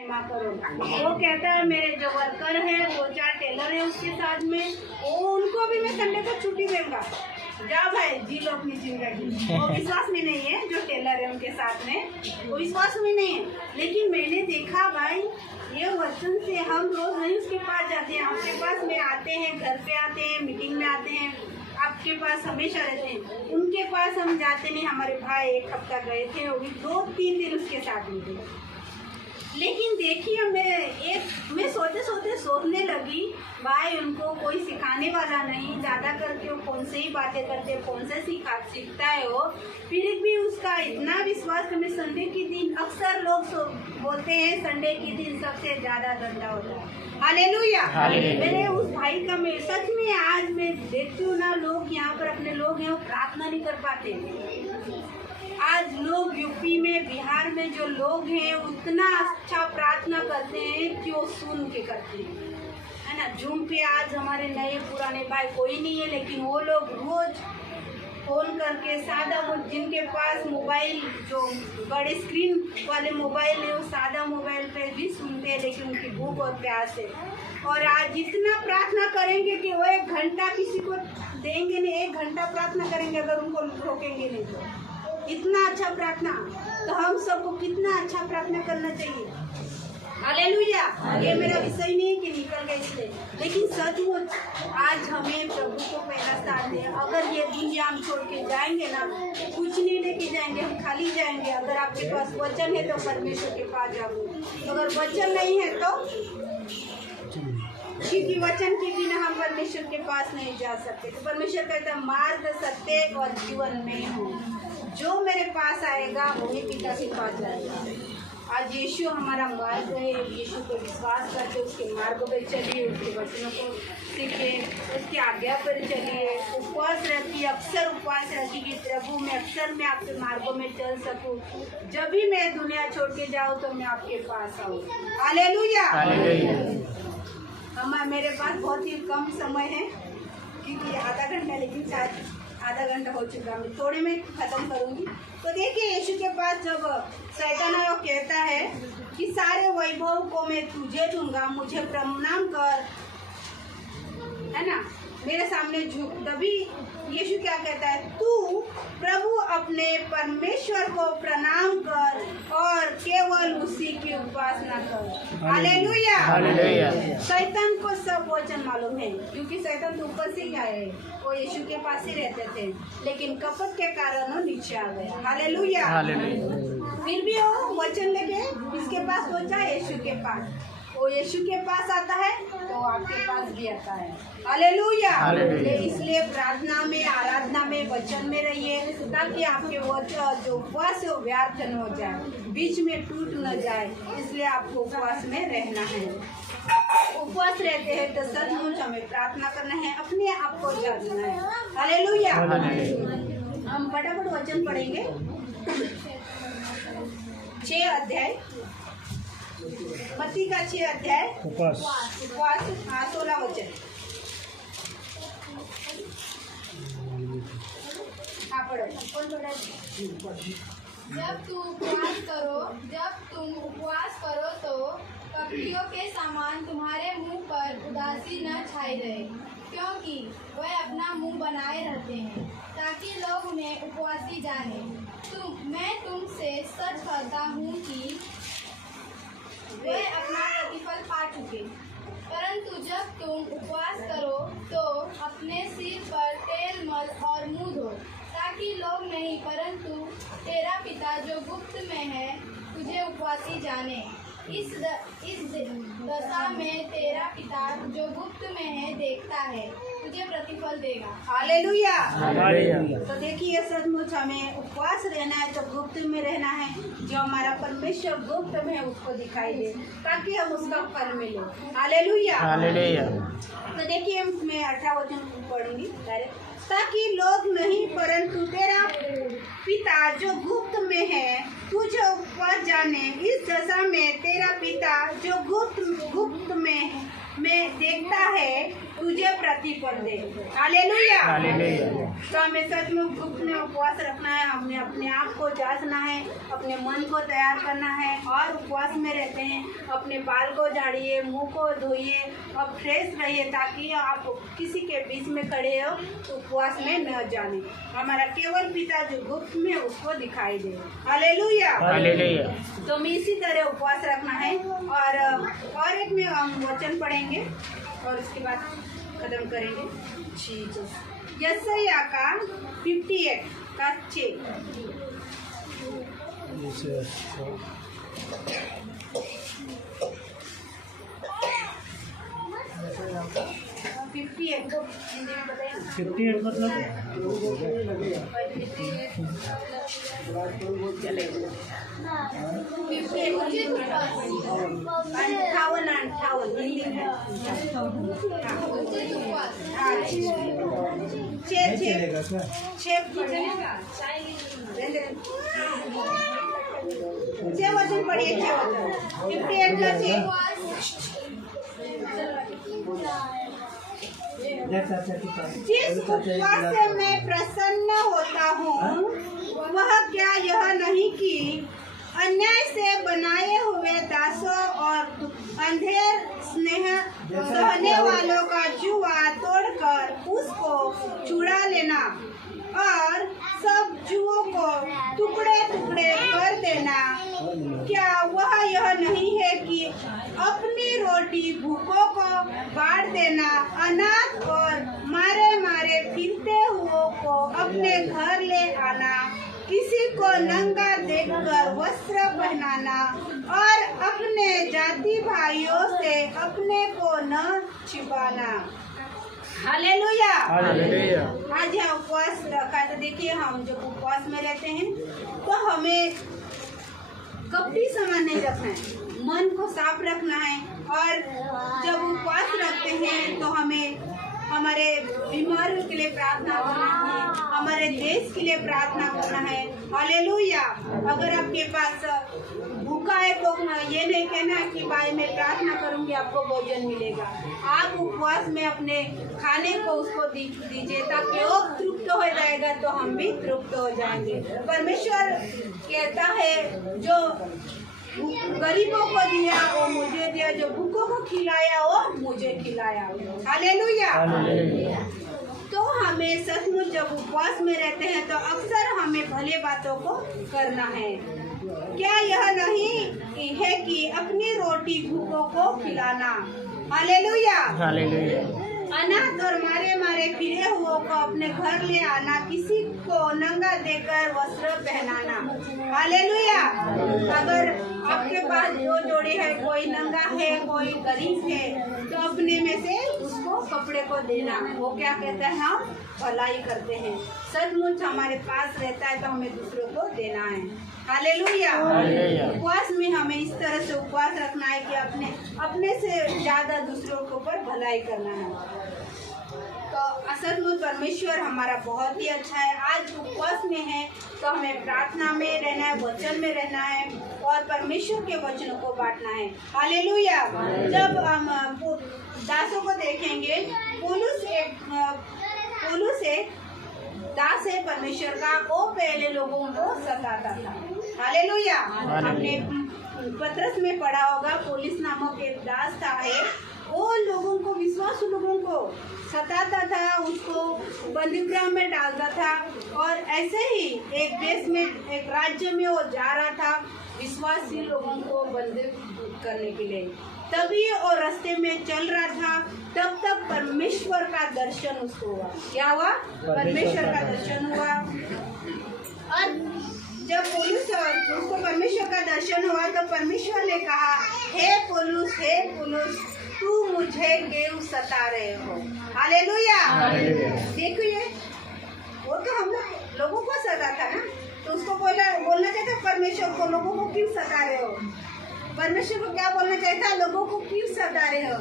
वो कहता है मेरे जो वर्कर है 2-4 टेलर है उसके साथ में, वो उनको भी मैं संडे को छुट्टी दूंगा। जा भाई जी लो अपनी जिंदगी। वो विश्वास में नहीं है, जो टेलर है उनके साथ में वो विश्वास में नहीं है। लेकिन मैंने देखा भाई ये वचन से हम रोज नहीं उसके पास जाते हैं, आपके पास में आते हैं, घर पे आते हैं, मीटिंग में आते हैं, आपके पास हमेशा रहते हैं। उनके पास हम जाते नहीं। हमारे भाई 1 हफ्ता गए थे, वो भी 2-3 दिन उसके साथ में थे। लेकिन देखिए मैं सोचने लगी भाई उनको कोई सिखाने वाला नहीं, ज़्यादा करके वो कौन से ही बातें करते, कौन से सीखता है वो, फिर भी उसका इतना विश्वास कि मैं संडे के दिन अक्सर लोग बोलते हैं संडे के दिन सबसे ज़्यादा धंधा होता है। हालेलुया। मेरे उस भाई का मैं सच में आज मैं देखती हूँ ना, लोग यहाँ पर अपने लोग हैं वो प्रार्थना नहीं कर पाते। आज लोग यूपी में, बिहार में जो लोग हैं उतना अच्छा प्रार्थना करते हैं कि वो सुन के करते हैं, है ना। जूम पे आज हमारे नए पुराने भाई कोई नहीं है, लेकिन वो लोग रोज फोन करके सादा, वो जिनके पास मोबाइल जो बड़े स्क्रीन वाले मोबाइल है वो सादा मोबाइल पे भी सुनते हैं, लेकिन उनकी भूख और प्यास है। और आज जितना प्रार्थना करेंगे कि वो 1 घंटा किसी को देंगे नहीं, 1 घंटा प्रार्थना करेंगे अगर उनको रोकेंगे नहीं तो, इतना अच्छा प्रार्थना। तो हम सबको कितना अच्छा प्रार्थना करना चाहिए। हालेलुया। ये मेरा विषय नहीं है कि निकल गए इसलिए, लेकिन सचमुच आज हमें प्रभु को पहला स्थान दे। अगर ये दुनिया हम छोड़ के जाएंगे ना, कुछ नहीं लेके जाएंगे, हम खाली जाएंगे। अगर आपके पास वचन है तो परमेश्वर के पास जाओ, अगर वचन नहीं है तो, क्योंकि वचन के बिना हम परमेश्वर के पास नहीं जा सकते। तो परमेश्वर कहता है मार्ग, सत्य और जीवन में हूँ, जो मेरे पास आएगा वही पिता के पास जाएगा। आज यीशु हमारा मार्ग है, यीशु को विश्वास करके उसके मार्ग पर चलिए, उसके वचनों को सीखिए, उसकी आज्ञा पर चलिए, उपवास रखिए, अक्सर उपवास रखिए कि प्रभु मैं अक्सर मैं आपके मार्गों में चल सकूं, जब भी मैं दुनिया छोड़ के जाऊँ तो मैं आपके पास आऊँ। हालेलुया। मेरे पास बहुत ही कम समय है क्योंकि आधा घंटा, लेकिन शायद आधा घंटा हो चुका, मैं थोड़े में खत्म करूंगी। तो देखिए यीशु के पास जब शैतान वो कहता है कि सारे वैभव को मैं तुझे दूंगा, मुझे प्रणाम कर, है ना, मेरे सामने झुक, तभी यीशु क्या कहता है, तू प्रभु अपने परमेश्वर को प्रणाम कर और केवल उसी की उपासना कर। हालेलुया। शैतान को सब वचन मालूम है, क्योंकि शैतान तो ऊपर से ही आए, वो यीशु के पास ही रहते थे, लेकिन कपट के कारण वो नीचे आ गया। हालेलुया। फिर भी वो वचन लेके इसके पास पहुंचा, यीशु के पास। वो यीशु के पास आता है तो आपके पास भी आता है। हालेलुया। इसलिए प्रार्थना में, आराधना में, वचन में रहिए, ताकि आपके वचन जो उपवास है वो व्यर्थ न हो जाए, बीच में टूट न जाए। इसलिए आपको उपवास में रहना है। उपवास रहते हैं तो सचमुच हमें प्रार्थना करना है, अपने आप को जागना है। हालेलुया। हम फटाफट वचन पढ़ेंगे। 6 अध्याय, मत्ती का 6 अध्याय, उपवास 16 वचन। हाँ पढ़ो, कौन पढ़ा? जब तुम उपवास करो तो कपटियों के समान तुम्हारे मुंह पर उदासी न छाई रहे, क्योंकि वह अपना मुंह बनाए रहते हैं ताकि लोग उन्हें उपवासी जाने। मैं तुमसे सच कहता हूँ कि वे अपना प्रतिफल पा चुके। परंतु जब तुम उपवास करो तो अपने सिर पर तेल मल और मुँह धो, ताकि लोग नहीं परंतु तेरा पिता जो गुप्त में है तुझे उपवासी जाने। इस दशा में तेरा पिता जो गुप्त में है देखता है, तुझे प्रतिफल देगा। हालेलुया। तो देखिए सचमुच हमें उपवास रहना है तो गुप्त में रहना है, जो हमारा परमेश्वर गुप्त में है उसको दिखाई दे, ताकि हम उसका फल मिले। हालेलुया। तो देखिए मैं 18 वचन पढ़ूंगी डायरेक्ट। ताकि लोग नहीं परंतु तेरा पिता जो गुप्त में है तुझे उपवास जाने। इस दशा में तेरा पिता जो गुप्त में देखता है तुझे प्रतिफल दे। हालेलुया। तो हमें सच में गुप्त में उपवास रखना है, हमने अपने आप को जांचना है, अपने मन को तैयार करना है और उपवास में रहते हैं अपने बाल को झाड़िए, मुंह को धोइए और फ्रेश रहिए, ताकि आप किसी के बीच में खड़े हो तो उपवास में न जाने। हमारा केवल पिता जो गुप्त में उसको दिखाई दे। हालेलुया। हालेलुया। तो हमें इसी तरह उपवास रखना है। और एक में हम वचन पढ़ेंगे और उसके बाद खत्म करेंगे। जीसस यशायाह का 58 का 6। वचन पढ़िए। 58 का 6। जिस उपवास से मैं प्रसन्न होता हूँ वह क्या यह नहीं कि अन्याय से बनाए हुए दासों और अंधेर स्नेह सहने वालों का जुआ तोड़कर उसको छुड़ा लेना और सब जुओं को टुकड़े टुकड़े कर देना। क्या वह यह नहीं है कि अपनी रोटी भूखों को बांट देना, अनाथ और मारे मारे फिरते हुओं को अपने घर ले आना, किसी को नंगा देखकर वस्त्र पहनाना और अपने जाति भाइयों से अपने को न छिपाना। हालेलुया। हालेलुया। आज यहाँ उपवास रखा। तो देखिए, हम जब उपवास में रहते हैं तो हमें कपटी सामान नहीं रखना है, मन को साफ रखना है। और जब उपवास रखते हैं तो हमें हमारे बीमारों के लिए प्रार्थना करना है, हमारे देश के लिए प्रार्थना करना है। हालेलुया। अगर आपके पास भूखा है तो ये नहीं कहना कि भाई मैं प्रार्थना करूंगी आपको भोजन मिलेगा। आप उपवास में अपने खाने को उसको दीजिए, ताकि वो तृप्त हो जाएगा तो हम भी तृप्त हो जाएंगे। परमेश्वर कहता है जो गरीबों को दिया वो मुझे दिया, जो भूखों को खिलाया वो मुझे खिलाया। हालेलुया। तो हमें सचमुच जब उपवास में रहते हैं तो अक्सर हमें भले बातों को करना है। क्या यह नहीं है कि अपनी रोटी भूखों को खिलाना। हालेलुया। हालेलुया। अनाथ और मारे मारे फिरे हुओं को अपने घर ले आना, किसी को नंगा देकर वस्त्र पहनाना। हालेलुया। अगर आपके पास दो जोड़ी है, कोई नंगा है कोई गरीब है, तो अपने में से उसको कपड़े को देना। वो क्या कहते हैं, हम भलाई करते हैं। सचमुच हमारे पास रहता है तो हमें दूसरों को देना है। हालेलुया। उपवास में हमें इस तरह से उपवास रखना है कि अपने से ज्यादा दूसरों के ऊपर भलाई करना है। तो सचमुच परमेश्वर हमारा बहुत ही अच्छा है। आज उपवास में है तो हमें प्रार्थना में रहना है, वचन में रहना है और परमेश्वर के वचनों को बांटना है। हालेलुया। जब हम दासों को देखेंगे, पौलुस एक दास है परमेश्वर का, वो पहले लोगों को सताता था। हालेलुया। हमने पत्रस में पढ़ा होगा, पौलुस नामक एक दास था है, वो लोगों को, विश्वासु लोगों को सताता था, उसको बंदीगृह में डालता था। और ऐसे ही एक देश में, एक राज्य में वो जा रहा था विश्वासी लोगों को बंदी करने के लिए। तभी वो रास्ते में चल रहा था, तब तक परमेश्वर का दर्शन उसको हुआ। क्या हुआ? परमेश्वर का दर्शन हुआ। और जब पौलुस उसको परमेश्वर का दर्शन हुआ तो परमेश्वर ने कहा, हे पौलुस तू मुझे क्यों सता रहे हो। हालेलुया। देखिए, वो तो हम लोगों को सताता ना, तो उसको बोलना चाहता परमेश्वर को, लोगों को क्यों सता रहे हो। परमेश्वर को क्या बोलना चाहता, लोगों को क्यों सता रहे हो।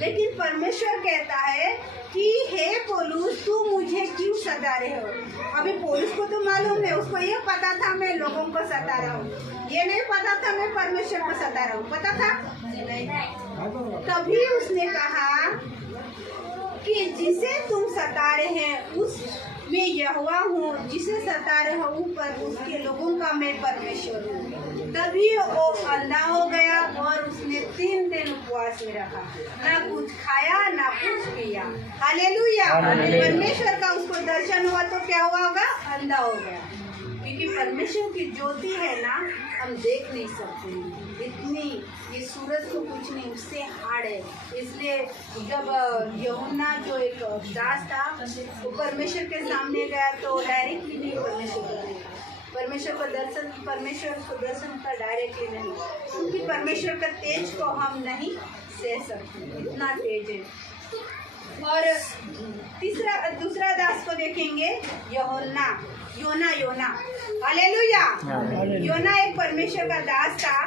लेकिन परमेश्वर कहता है कि हे पौलुस तू मुझे क्यों सता रहे हो। अभी पौलुस को तो मालूम है, उसको ये पता था मैं लोगों को सता रहा हूँ, ये नहीं पता था मैं परमेश्वर को सता रहा हूँ। पता था नहीं। तभी उसने कहा कि जिसे तुम सता रहे हैं उस मैं यहोवा हूँ, जिसे सता रहे हो ऊपर उसके लोगों का मैं परमेश्वर हूँ। तभी वो अंधा हो गया और उसने उपवास में रखा, ना कुछ खाया ना कुछ पिया। हालेलुया। परमेश्वर का उसको दर्शन हुआ तो क्या हुआ होगा? अंधा हो गया, क्योंकि परमेश्वर की ज्योति है ना, हम देख नहीं सकते इतनी, ये सूरज को कुछ नहीं, उससे हार्ड है। इसलिए जब यूहन्ना जो एक दास था वो परमेश्वर के सामने गया तो डायरेक्टली नहीं परमेश्वर को दर्शन का डायरेक्टली नहीं, क्योंकि परमेश्वर का तेज को हम नहीं सह सकते, इतना तेज है। और दूसरा दास को देखेंगे, योना। हालेलुया। योना एक परमेश्वर का दास था।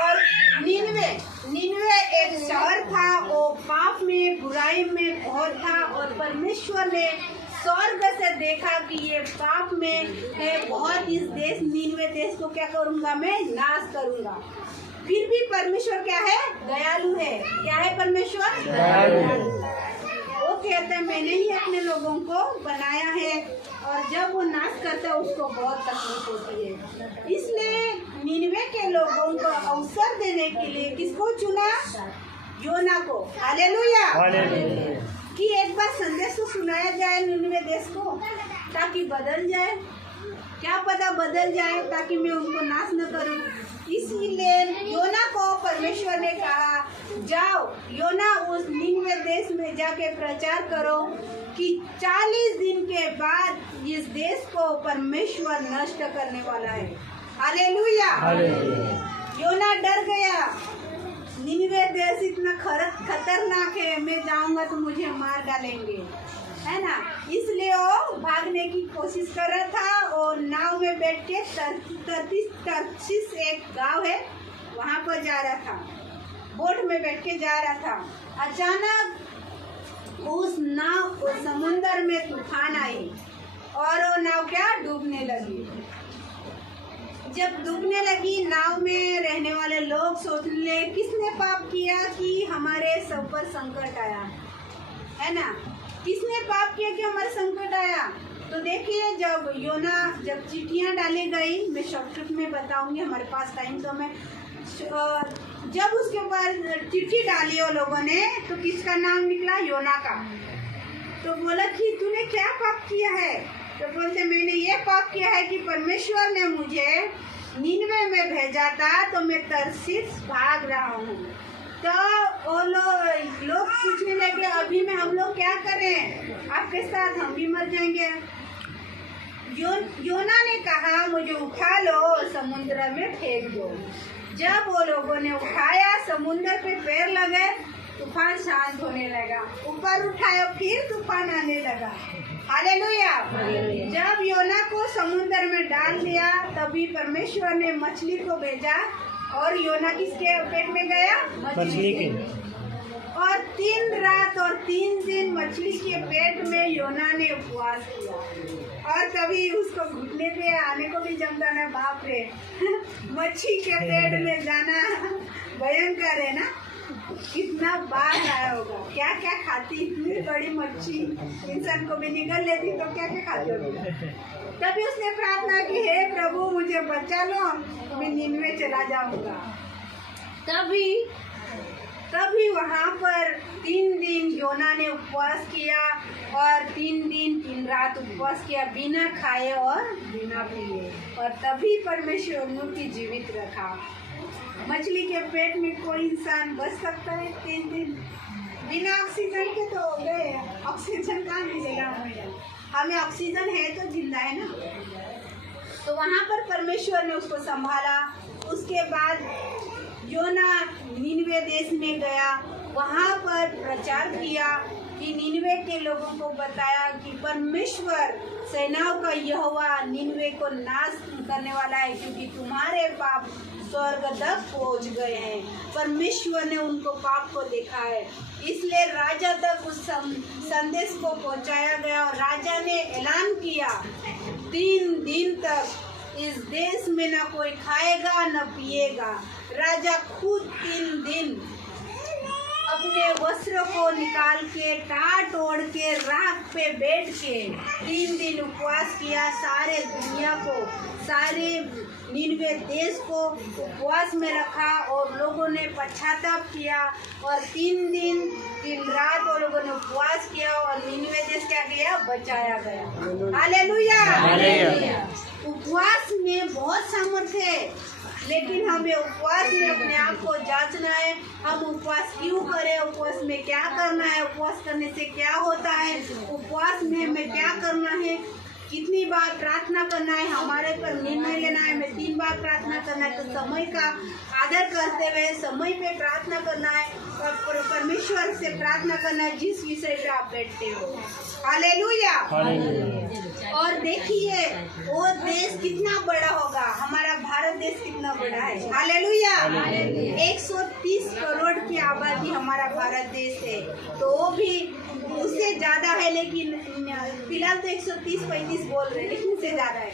और निनवे एक शहर था, वो पाप में बुराई में बहुत था, और परमेश्वर ने स्वर्ग से देखा कि ये पाप में है बहुत, इस देश निनवे देश को क्या करूंगा? मैं नाश करूंगा। फिर भी परमेश्वर क्या है? दयालु है। क्या है परमेश्वर? दयालु। वो कहता है मैंने ही अपने लोगों को बनाया है, और जब वो नाश करता है उसको बहुत तकलीफ होती है। इसलिए निनवे के लोगों को अवसर देने के लिए किसको चुना? योना को। हालेलुया। कि एक बार संदेश को सुनाया जाए निनवे देश को, ताकि बदल जाए। क्या पता बदल जाए, ताकि मैं उनको नाश न करूं। इसीलिए योना को परमेश्वर ने कहा, जाओ योना उस निनवे देश में जाके प्रचार करो कि 40 दिन के बाद इस देश को परमेश्वर नष्ट करने वाला है। हालेलुया। योना डर गया, निनवे देश इतना खतरनाक है, मैं जाऊंगा तो मुझे मार डालेंगे, है ना। इसलिए वो भागने की कोशिश कर रहा था, और नाव में बैठ के तर्शीश एक गांव है वहां पर जा रहा था, बोट में बैठ के जा रहा था। अचानक उस नाव उस समुद्र में तूफान आई, और वो नाव क्या डूबने लगी। जब डूबने लगी, नाव में रहने वाले लोग सोचने लगे किसने पाप किया कि हमारे सब पर संकट आया, है ना। किसने पाप किया कि हमारे संकट आया? तो देखिए, जब चिट्ठियां डाली गई, मैं शॉर्टकट में बताऊंगी, हमारे पास टाइम तो मैं, जब उसके ऊपर चिट्ठी डाली वो लोगों ने, तो किसका नाम निकला? योना का। तो बोला कि तूने क्या पाप किया है? तो बोलते मैंने ये पाप किया है कि परमेश्वर ने मुझे निनवे में भेजा था, तो मैं तर्शीश भाग रहा हूँ। तो वो लोग पूछने लगे अभी में हम लोग क्या करें आपके साथ, हम भी मर जाएंगे। योना ने कहा मुझे उठा लो, समुद्र में फेंक दो। जब वो लोगों ने उठाया, समुद्र पे पैर लगे, तूफान शांत होने लगा। ऊपर उठाया, फिर तूफान आने लगा। हालेलुया। जब योना को समुद्र में डाल दिया, तभी परमेश्वर ने मछली को भेजा, और योना किसके पेट में गया? मछली के। और 3 रात और 3 दिन मछली के पेट में योना ने उपवास किया, और तभी उसको घुटने पे आने को भी जमता ना। बाप रे मच्छी के पेट में जाना भयंकर है ना। कितना बार आया होगा, क्या क्या खाती, इतनी बड़ी मच्छी इंसान को भी निगल लेती तो क्या क्या खाती होगी। तभी उसने प्रार्थना की, हे प्रभु मुझे बचा लो, मैं निनवे चला जाऊंगा। तभी वहाँ पर 3 दिन योना ने उपवास किया, और 3 दिन 3 रात उपवास किया, बिना खाए और बिना पिए, और तभी परमेश्वर ने उनकी जीवित रखा। मछली के पेट में कोई इंसान बच सकता है 3 दिन? बिना ऑक्सीजन के तो हो गए, ऑक्सीजन कहाँ मिलेगा हमें? ऑक्सीजन है तो जिंदा है ना। तो वहाँ पर परमेश्वर ने उसको संभाला। उसके बाद योना निनवे देश में गया, वहाँ पर प्रचार किया कि निनवे के लोगों को बताया कि परमेश्वर सेनाओं का यहोवा निनवे को नाश करने वाला है, क्योंकि तुम्हारे पाप स्वर्ग तक पहुँच गए हैं। परमेश्वर ने उनको पाप को देखा है, इसलिए राजा तक उस संदेश को पहुंचाया गया, और राजा ने ऐलान किया 3 दिन तक इस देश में न कोई खाएगा न पिएगा। राजा खुद 3 दिन अपने वस्त्र को निकाल के टाट ओढ़ के राख पे बैठ के 3 दिन उपवास किया। सारे दुनिया को, सारे निनवे देश को उपवास में रखा और लोगों ने पश्चाताप किया और 3 दिन 3 रात वो लोगों ने उपवास किया और निनवे देश क्या किया? बचाया गया। हालेलुया। उपवास में बहुत सामर्थ्य है, लेकिन हमें उपवास में अपने आप को जांचना है। हम उपवास क्यों करें? उपवास में क्या करना है? उपवास करने से क्या होता है? उपवास में हमें क्या करना है? कितनी बार प्रार्थना करना है? हमारे पर निर्णय लेना है। हमें 3 बार प्रार्थना करना है। तो समय का आदर करते हुए समय पे प्रार्थना करना है और परमेश्वर से प्रार्थना करना है जिस विषय पे आप बैठते हो। हालेलुया। और देखिए वो देश कितना बड़ा होगा, हमारा भारत देश कितना बड़ा है। हालेलुया। 130 करोड़ की आबादी हमारा भारत देश है, तो वो भी उससे ज्यादा है, लेकिन फिलहाल तो 130-135 बोल रहे हैं, लेकिन उससे ज्यादा है।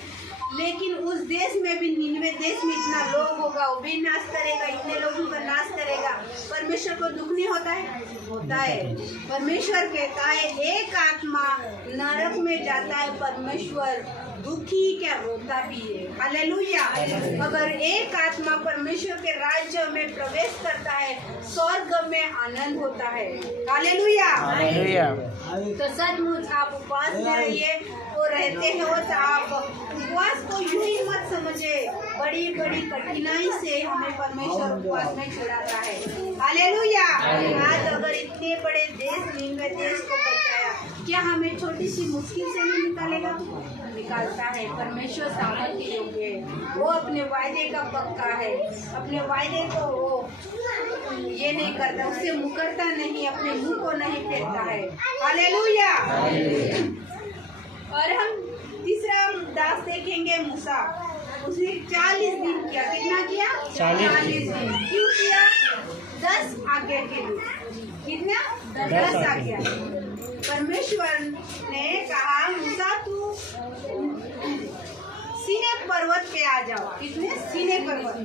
लेकिन उस देश में भी, निनवे देश में इतना लोग होगा, वो भी नाश करेगा, इतने लोगों का नाश करेगा। परमेश्वर को दुख नहीं होता है? होता है। परमेश्वर कहता है एक आत्मा नरक में जाता है, परमेश्वर दुखी क्या रोता भी है। हालेलुया। अगर एक आत्मा परमेश्वर के राज्य में प्रवेश करता है, स्वर्ग में आनंद होता है। हालेलुया। तो सचमुच आप उपवास में रहिए, वो रहते हो तो आप उपवास को यूं ही मत समझे, बड़ी बड़ी कठिनाई से हमें परमेश्वर उपवास में छुड़ाता है। हालेलुया। आज अगर इतने बड़े देश, निनवे देश को बचाया, क्या हमें छोटी सी मुश्किल से नहीं निकालेगा? निकालता है। परमेश्वर सामर्थ्य योग्य है, वो अपने वायदे का पक्का है, अपने वायदे को वो ये नहीं करता, उससे मुकरता नहीं, अपने मुंह को नहीं फेरता है। हालेलुया। और हम तीसरा दास देखेंगे, मूसा। उसने 40 दिन किया। कितना किया? 40 दिन। क्यों किया? 10 आज्ञा के लिए। कितना? 10 आज्ञा। परमेश्वर ने कहा मूसा तू सीने पर्वत पे आ जाओ। कितने? सीने पर्वत।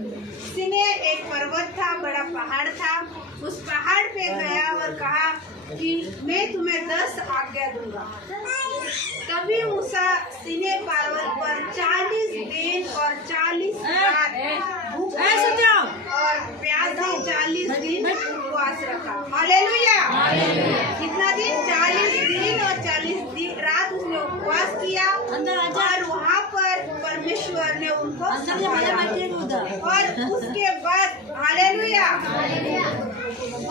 सीने एक पर्वत था, बड़ा पहाड़ था। उस पहाड़ पे गया और कहा कि मैं तुम्हें 10 आज्ञा दूंगा। तभी मूसा सीने पर्वत पर 40 दिन और 40 रात भूख और प्यास से 40 दिन उपवास रखा। हालेलुया। कितना दिन? 40 दिन और 40 रात उसने उपवास किया और वहाँ पर परमेश्वर ने उनको और उसके बाद, हालेलुया,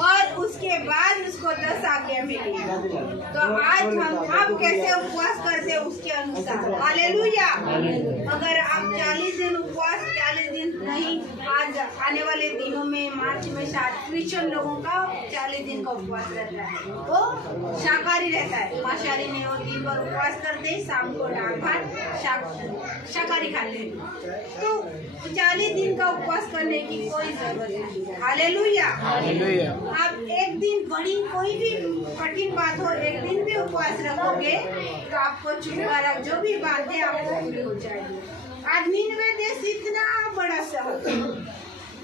और उसके बाद उसको 10 आज्ञा मिली। तो आज हम कैसे उपवास करते हैं उसके अनुसार। हालेलुया। अगर आप 40 दिन उपवास, 40 दिन नहीं, आज आने वाले दिनों में मार्च में क्रिश्चियन लोगों का 40 दिन का उपवास रहता है, वो शाकाहारी रहता है, मांसाहारी नहीं। वो दिन भर उपवास करते हैं, शाम को दाल भात शाकाहारी खाते हैं। तो 40 दिन का उपवास करने की कोई जरूरत नहीं। हालेलुया। आप एक दिन बड़ी कोई भी कठिन बात हो, एक दिन भी उपवास रखोगे तो आपको छुटकारा, जो भी बात है आपको पूरी हो जाएगी। आज निनवे देश इतना बड़ा शहर,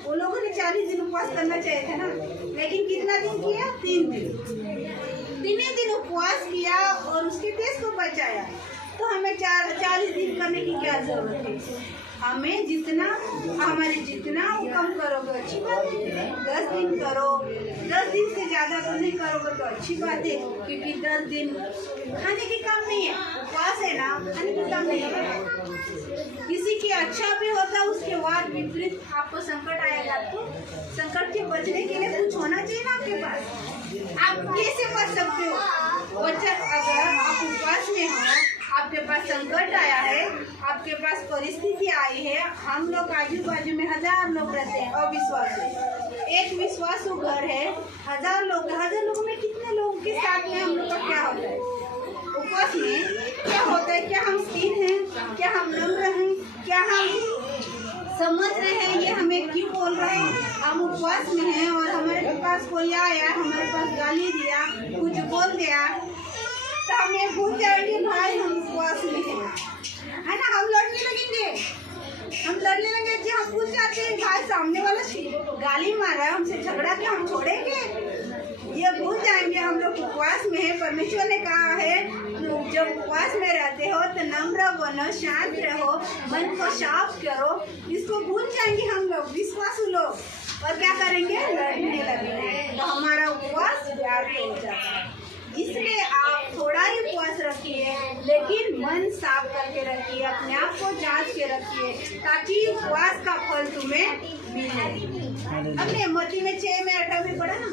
वो लोगों ने 40 दिन उपवास करना चाहिए था ना, लेकिन कितना दिन किया? 3 दिन। 3 दिन उपवास किया और उसके देश को बचाया। तो हमें 40 दिन करने की क्या जरूरत है? हमें जितना कम करोगे अच्छी बात है। 10 दिन करो, 10 दिन से ज्यादा तो नहीं करोगे तो अच्छी बात है, क्योंकि 10 दिन खाने की काम नहीं है, उपवास है ना, खाने की काम नहीं है। किसी की अच्छा भी होता है, उसके बाद विपरीत आपको संकट आएगा, तो संकट के बचने के लिए कुछ होना चाहिए ना आपके पास। आप कैसे बच सकते हो? अगर आप उपवास में हो, आपके पास संकट आया है, आपके पास परिस्थिति आई है, हम लोग आजू बाजू में 1000 लोग रहते हैं अविश्वास में, एक विश्वासु घर है, 1000 लोगों में कितने लोगों के साथ में हम लोग का क्या होता है? उपवास में क्या होता है? क्या हम स्थिर हैं? क्या हम नम्र हैं? क्या हम समझ रहे हैं ये हमें क्यों बोल रहे हैं? हम उपवास में हैं और हमारे पास कोई आया, हमारे पास गाली दिया, कुछ बोल दिया, तो हमें भूल जाएंगे भाई हम उपवास में हैं, है ना? हम लड़ने लगेंगे कि हम भूल जाते हैं भाई सामने वाला गाली मारा है, हमसे झगड़ा के हम छोड़ेंगे? ये भूल जाएंगे हम लोग उपवास में है। परमेश्वर ने कहा है जब उपवास में रहते हो तो नम्र बनो, शांत रहो, मन को साफ करो। इसको भूल जाएंगे हम लोग, विश्वासु लोग, और क्या करेंगे, लड़ने लगेंगे, तो हमारा उपवास व्यर्थ हो जाता है। इसलिए आप थोड़ा ही उपवास रखिए, लेकिन मन साफ करके रखिए, अपने आप को जांच के रखिए, ताकि उपवास का फल तुम्हें मिले। अपने मत्ती में 6 में 8 में पढ़ा ना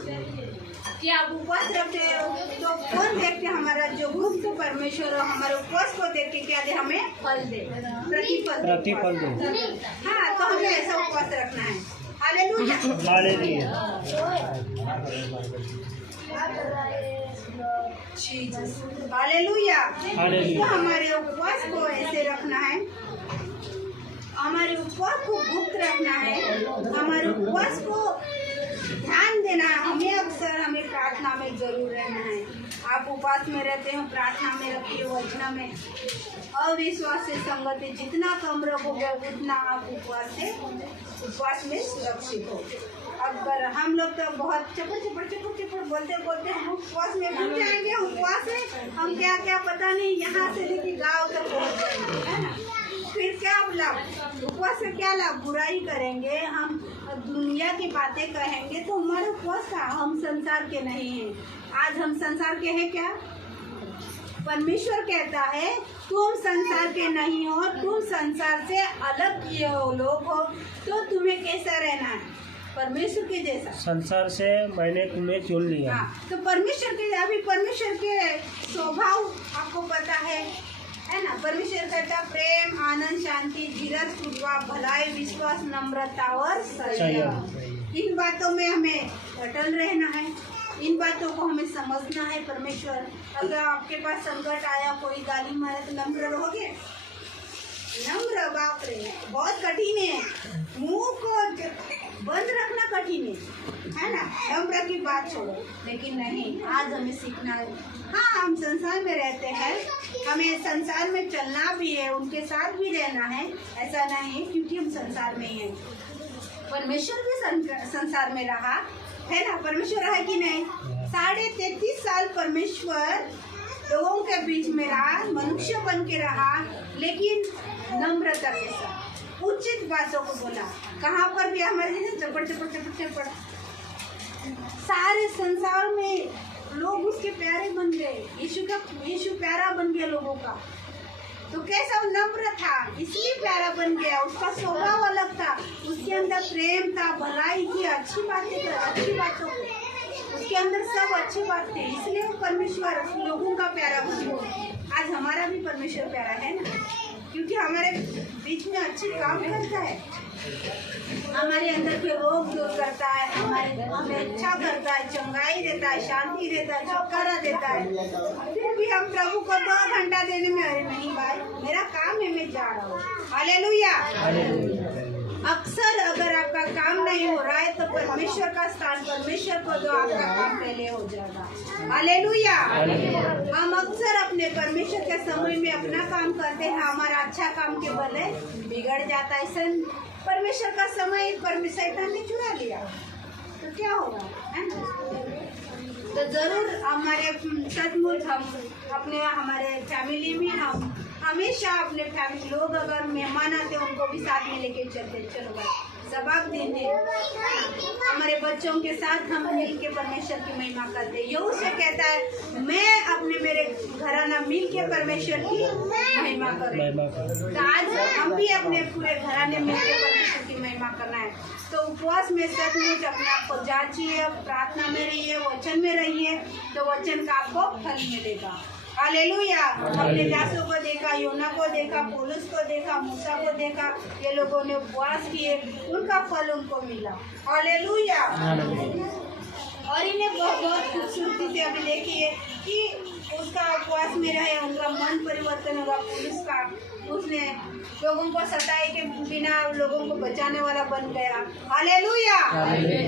कि आप उपवास रखते हो तो कौन देखते हमारा जो गुप्त परमेश्वर हमारे उपवास को देख के क्या दे, हमें फल दे, प्रतिफल दे। हाँ, तो हमें ऐसा उपवास रखना है। Hallelujah, hallelujah. तो हमारे उपवास को ऐसे रखना है, हमारे उपवास को गुप्त रखना है, हमारे उपवास को ध्यान देना है। हमें प्रार्थना में जरूर रहना है। आप उपवास में रहते हो, प्रार्थना में रखिए, वचन में। अविश्वास से संगति जितना कम रखोगे उतना आप उपवास में सुरक्षित हो। अगर हम लोग तो बहुत चपड़ बोलते हम उपवास में भूल जाएंगे, उपवास है, हम क्या क्या पता नहीं यहाँ से लेके गाँव तक पहुँच जाएंगे, है ना। फिर क्या लाभ, उपवास से क्या लाभ, बुराई करेंगे, हम दुनिया की बातें कहेंगे, तो हमारा उपवास का, हम संसार के नहीं हैं। आज हम संसार के हैं क्या? परमेश्वर कहता है तुम संसार के नहीं हो, तुम संसार से अलग किए हो लोग हो, तो तुम्हें कैसा रहना है, परमेश्वर के जैसा। संसार से मैंने तुम्हें चुन लिया। हाँ, तो परमेश्वर के स्वभाव आपको पता है ना। परमेश्वर कहता प्रेम, आनंद, शांति, धीरज, कृपा, भलाई, विश्वास, नम्रता और संयम। इन बातों में हमें अटल रहना है, इन बातों को हमें समझना है। परमेश्वर, अगर आपके पास संकट आया, कोई गाली मारे, तो नम्र रहोगे? नम्र, बाप रे, बहुत कठिन है। मुंह को बंद रखना कठिन है ना। नम्र की बात छोड़ो, लेकिन नहीं, आज हमें सीखना है। हाँ, हम संसार में रहते हैं, हमें संसार में चलना भी है, उनके साथ भी रहना है, ऐसा नहीं, क्योंकि हम संसार में ही हैं। परमेश्वर भी संसार में रहा है ना। परमेश्वर है कि नहीं? 33.5 साल परमेश्वर लोगों के बीच में रहा, मनुष्य बन के रहा, लेकिन नम्रता के साथ उचित बातों को बोला। कहाँ पर भी हमारे जैसे चपड़ सारे संसार में लोग उसके प्यारे बन गए। यीशु प्यारा बन गया लोगों का। तो कैसा वो नम्र था, इसलिए प्यारा बन गया। उसका स्वभाव अलग था, उसके अंदर प्रेम था, भलाई की अच्छी बातों उसके अंदर सब अच्छी बात थी, इसलिए वो परमेश्वर लोगों का प्यारा बन गया। आज हमारा भी परमेश्वर प्यारा है ना, क्योंकि हमारे बीच में अच्छे काम करता है, हमारे अंदर के रोग दूर करता है, हमें अच्छा करता है, चंगाई देता है, शांति देता है, छुटकारा देता है। फिर भी हम प्रभु को 2 घंटा देने में, अरे नहीं भाई, मेरा काम है, मैं जा रहा हूँ। हालेलुया। अक्सर अगर आपका काम नहीं हो रहा है तो परमेश्वर का स्थान परमेश्वर को दो, आपका काम पहले हो जाएगा। हालेलुया। हम अक्सर अपने परमेश्वर के समय में अपना काम करते हैं, हमारा अच्छा काम के बदले बिगड़ जाता है। परमेश्वर का समय शैतान ने चुरा लिया तो क्या होगा, है ना। तो जरूर हमारे सचमुच हम हमारे फैमिली में हम हमेशा अपने फैमिली लोग अगर मेहमान आते हैं उनको भी साथ में लेके चलते, चलो भाई सबक देंगे। हमारे बच्चों के साथ हम मिल के परमेश्वर की महिमा करते हैं। यहू से कहता है मैं मेरे घराना मिल के परमेश्वर की महिमा करें। तो आज हम भी अपने पूरे घराने मिल के परमेश्वर की महिमा करना है। तो उपवास में सचमुच अपने आप को जांचिए, प्रार्थना में रहिए, वचन में रहिए, तो वचन का आपको फल मिलेगा। हालेलुया। हमने दासों को देखा, योना को देखा, पौलुस को देखा, मूसा को देखा, ये लोगों ने उपवास किए, उनका फल उनको मिला। हालेलुया। और इन्हें बहुत खूबसूरती से अभी देखिए कि उसका उपवास में रहे, उनका मन परिवर्तन होगा। पुलिस का उसने लोगों को सताए के बिना लोगों को बचाने वाला बन गया। हालेलुया।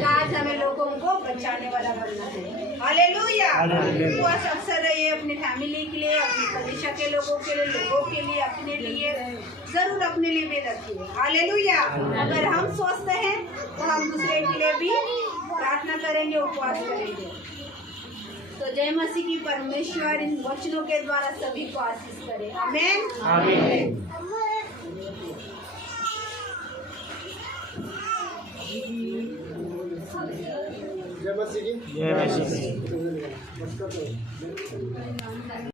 आज हमें लोगों को बचाने वाला बनना है। हालेलुया। उपवास अक्सर रहिए अपने फैमिली के लिए, अपनी कलीसिया के लोगों के लिए, अपने लिए, जरूर अपने लिए भी रखिए। हालेलुया। अगर हम स्वस्थ हैं तो हम दूसरे के लिए भी प्रार्थना करेंगे, उपवास करेंगे। तो जय मसीह की परमेश्वर इन वचनों के द्वारा सभी को आशीष करे। आमेन। आमीन। जय मसीह की। जय मसीह।